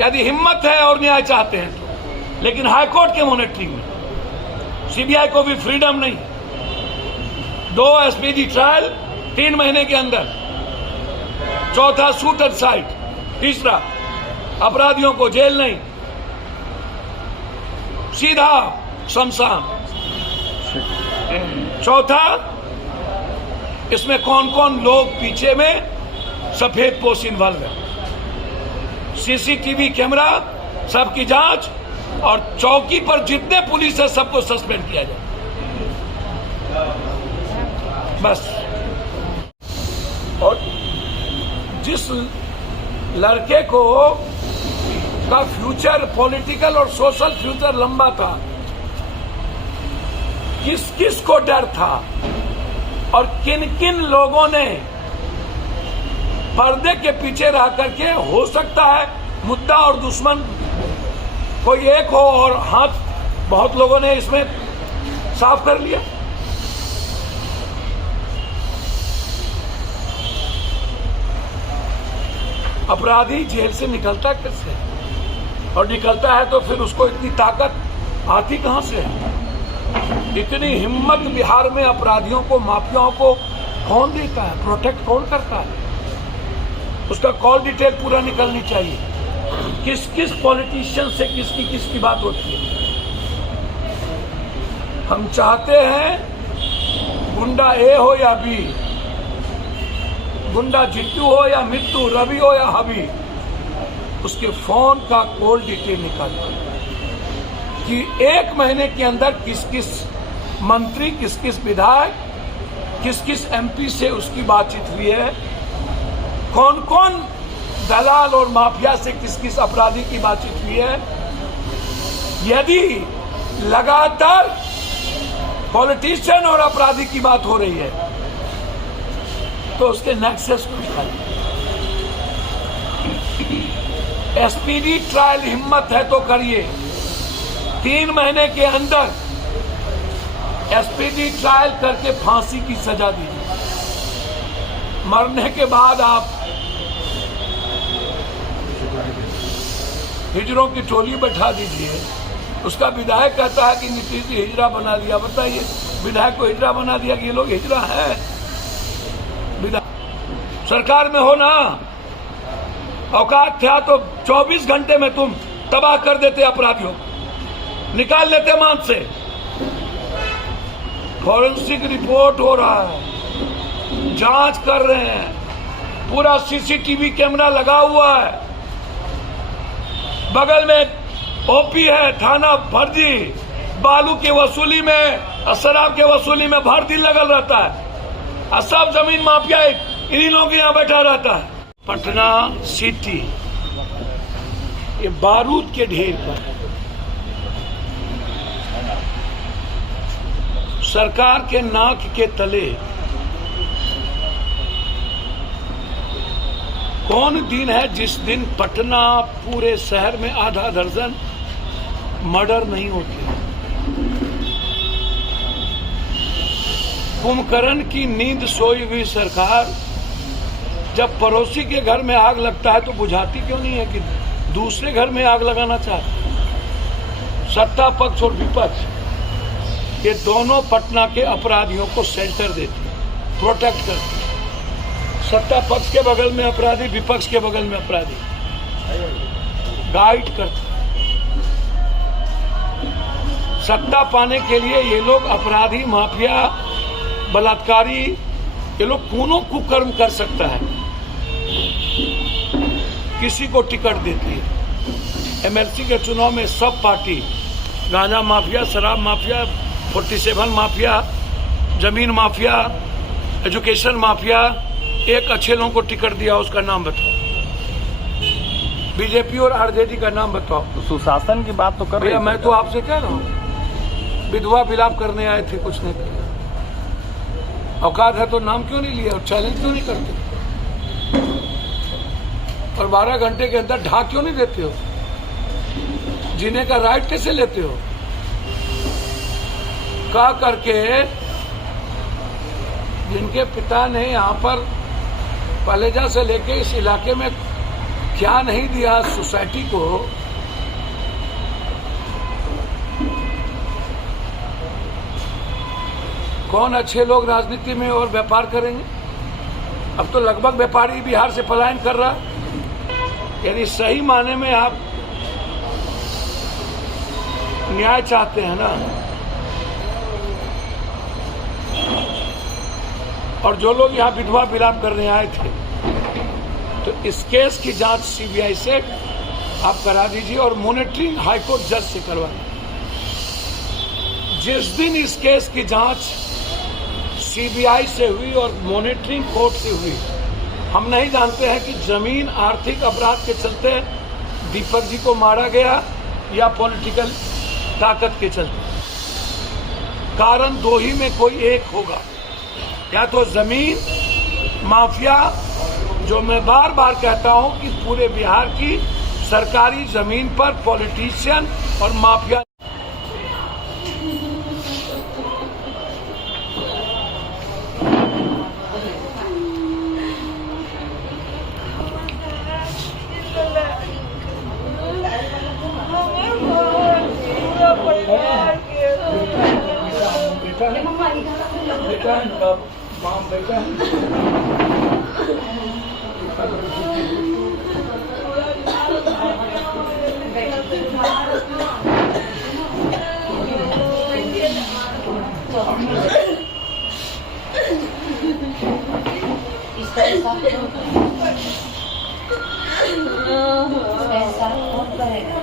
यदि हिम्मत है और न्याय चाहते हैं तो। लेकिन हाईकोर्ट के मॉनिटरिंग में सीबीआई को भी फ्रीडम नहीं। 2 एसपीडी ट्रायल 3 महीने के अंदर, चौथा शूट एट साइट, तीसरा अपराधियों को जेल नहीं, सीधा शमशान, चौथा इसमें कौन कौन लोग पीछे में सफेद पोश इन्वॉल्व है, सीसीटीवी कैमरा सबकी जांच, और चौकी पर जितने पुलिस है सबको सस्पेंड किया जाए बस। और जिस लड़के को का फ्यूचर, पॉलिटिकल और सोशल फ्यूचर लंबा था, किस किस को डर था और किन किन लोगों ने पर्दे के पीछे रह करके, हो सकता है मुद्दा और दुश्मन कोई एक हो और हाथ बहुत लोगों ने इसमें साफ कर लिया। अपराधी जेल से निकलता कैसे, और निकलता है तो फिर उसको इतनी ताकत आती कहां से है? इतनी हिम्मत बिहार में अपराधियों को, माफियाओं को कौन देता है, प्रोटेक्ट कौन करता है? उसका कॉल डिटेल पूरा निकलनी चाहिए, किस किस पॉलिटिशियन से किसकी बात होती है। हम चाहते हैं गुंडा ए हो या बी, गुंडा जित्तू हो या मित्तू, रवि हो या हबी, उसके फोन का कॉल डिटेल निकाले कि 1 महीने के अंदर किस किस मंत्री, किस किस विधायक, किस किस एमपी से उसकी बातचीत हुई है, कौन कौन दलाल और माफिया से किस किस अपराधी की बातचीत हुई है। यदि लगातार पॉलिटिशियन और अपराधी की बात हो रही है तो उसके नेक्सस को निकालिए। एसपीडी ट्रायल हिम्मत है तो करिए, 3 महीने के अंदर एसपीडी ट्रायल करके फांसी की सजा दीजिए। मरने के बाद आप हिजड़ों की टोली बैठा दीजिए। उसका विधायक कहता है कि नीतीश जी हिजड़ा बना दिया। बताइए, विधायक को हिजड़ा बना दिया कि ये लोग हिजड़ा है? सरकार में हो ना, औकात था तो 24 घंटे में तुम तबाह कर देते अपराधियों, निकाल लेते मान से। फॉरेंसिक रिपोर्ट हो रहा है, जांच कर रहे हैं, पूरा सीसीटीवी कैमरा लगा हुआ है, बगल में ओपी है, थाना भर्ती, बालू की वसूली में, शराब के वसूली में भर दिन लगल रहता है, और सब जमीन माफिया इन्हीं लोगों के यहाँ बैठा रहता है। पटना सिटी ये बारूद के ढेर पर है। सरकार के नाक के तले कौन दिन है जिस दिन पटना पूरे शहर में आधा दर्जन मर्डर नहीं होते? कुंभकर्ण की नींद सोई हुई सरकार जब पड़ोसी के घर में आग लगता है तो बुझाती क्यों नहीं है कि दूसरे घर में आग लगाना चाहती? सत्ता पक्ष और विपक्ष ये दोनों पटना के अपराधियों को शेल्टर देती है, प्रोटेक्ट करती है। सत्ता पक्ष के बगल में अपराधी, विपक्ष के बगल में अपराधी, गाइड करते। सत्ता पाने के लिए ये लोग अपराधी, माफिया, बलात्कारी, ये लोग कौनों कुकर्म कर सकता है, किसी को टिकट देती है। एमएलसी के चुनाव में सब पार्टी, गांजा माफिया, शराब माफिया, 47 माफिया, जमीन माफिया, एजुकेशन माफिया, एक अच्छे लोगों को टिकट दिया, उसका नाम बताओ। बीजेपी और आरजेडी का नाम बताओ। तो सुशासन की बात तो कर रहे हैं। मैं तो आपसे कह रहा हूँ, विधवा विलाप करने आए थे, कुछ नहीं किया। औकात है तो नाम क्यों नहीं लिया और चैलेंज क्यों नहीं करते? और 12 घंटे के अंदर ढाक क्यों नहीं देते हो? जीने का राइट कैसे लेते हो? कह करके जिनके पिता ने यहाँ पर पलेजा से लेके इस इलाके में क्या नहीं दिया सोसाइटी को। कौन अच्छे लोग राजनीति में और व्यापार करेंगे? अब तो लगभग व्यापारी बिहार से पलायन कर रहा है। यदि सही माने में आप न्याय चाहते हैं ना, और जो लोग यहाँ विधवा विलाप करने आए थे, तो इस केस की जांच सीबीआई से आप करा दीजिए और मॉनिटरिंग हाईकोर्ट जज से करवाइए। जिस दिन इस केस की जांच सीबीआई से हुई और मॉनिटरिंग कोर्ट से हुई, हम नहीं जानते हैं कि जमीन आर्थिक अपराध के चलते दीपक जी को मारा गया या पॉलिटिकल ताकत के चलते। कारण दो ही में कोई एक होगा, या तो जमीन माफिया, जो मैं बार बार कहता हूं कि पूरे बिहार की सरकारी जमीन पर पॉलिटिशियन और माफिया। बेटा इनका माम बेटा ऐसा कौन करेगा?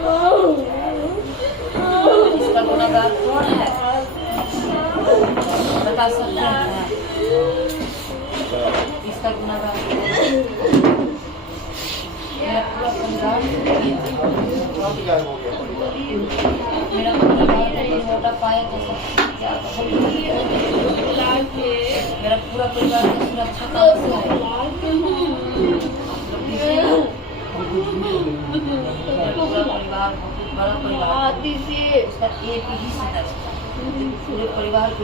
इसका गुनाहगार कौन है? बता सकते हैं इसका गुनाहगार कौन है? मेरा पूरा पंजाब मेरा मोटा पाया तो मेरा पूरा परिवार की सुरक्षा कहाँ से है? पूरा परिवार बहुत बड़ा परिवार, उसका एक ही सदस्य पूरे परिवार को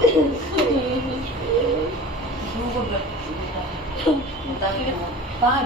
कहाँ